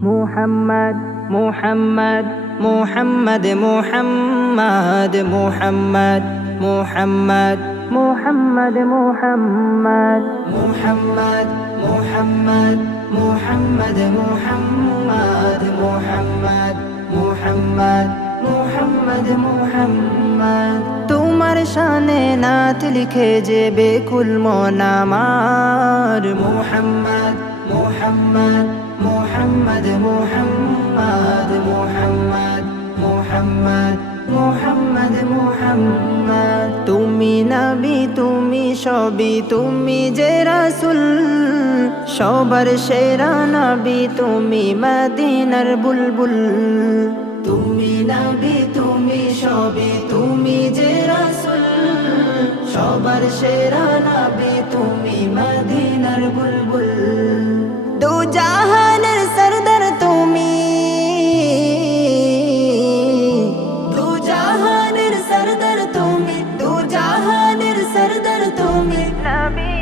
محمد محمد محمد محمد محمد محمد محمد محمد محمد محمد محمد محمد محمد محمد محمد محمد তোমার শানে নাত লিখে যে বেকুল মন আমার মুহাম্মদ মুহাম্মদ محمد محمد محمد محمد محمد محمد তুমি নবী তুমি সবই তুমি যে রাসূল সবার সেরা নবী তুমি মদিনার বুলবুল তুমি নবী তুমি সবই তুমি যে রাসূল সবার সেরা নবী তুমি মদিনার বুলবুল দু জাহানের সরদার তুমি দু জাহানের সরদার তুমি দু জাহানের সরদার তুমি নবী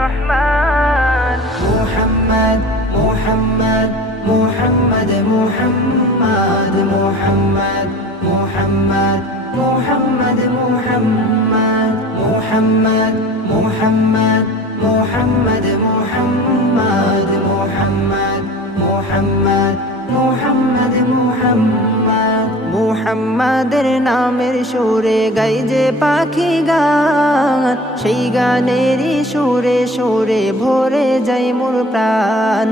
রহমান মুহাম্মদ মুহাম্মদ মুহাম্মদ মুহাম্মদ মুহাম্মদ মুহাম্মদ মুহাম্মদ মুহাম্মদ মুহাম্মদ মুহাম্মদ মুহাম্মদ মুহাম্মদ মুহাম্মদ মুহাম্মদ মুহাম্মদ মুহাম্মদ মুহাম্মাদের নামের সুরে গাই যে পাখি গান সেই গানেরই সুরে সুরে ভরে যায় মোর প্রাণ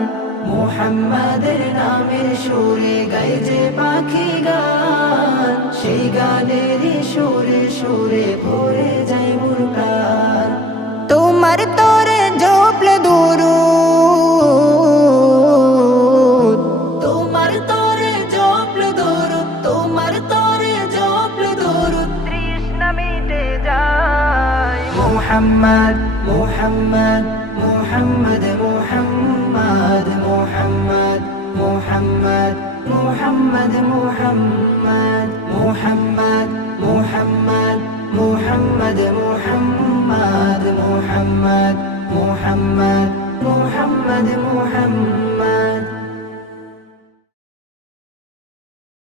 মুহাম্মাদের নামের সুরে গাই যে পাখি গান সেই গানেরই সুরে সুরে ভরে যায় মোর প্রাণ তোমার তোরে জপলে দুরূদ তোমার তোরে জপলে দুরূদ তোমার তোরে জপলে দুরূদ তৃষ্ণা মিটে যায় মুহাম্মদ মুহাম্মদ মুহাম্মদ মুহাম্মদ মুহাম্মদ মুহাম্মদ মুহাম্মদ মুহাম্মদ মুহাম্মদ মুহাম্মদ মুহাম্মদ মুহাম্মদ মুহাম্মদ মুহাম্মদ মুহাম্মদ মুহাম্মদ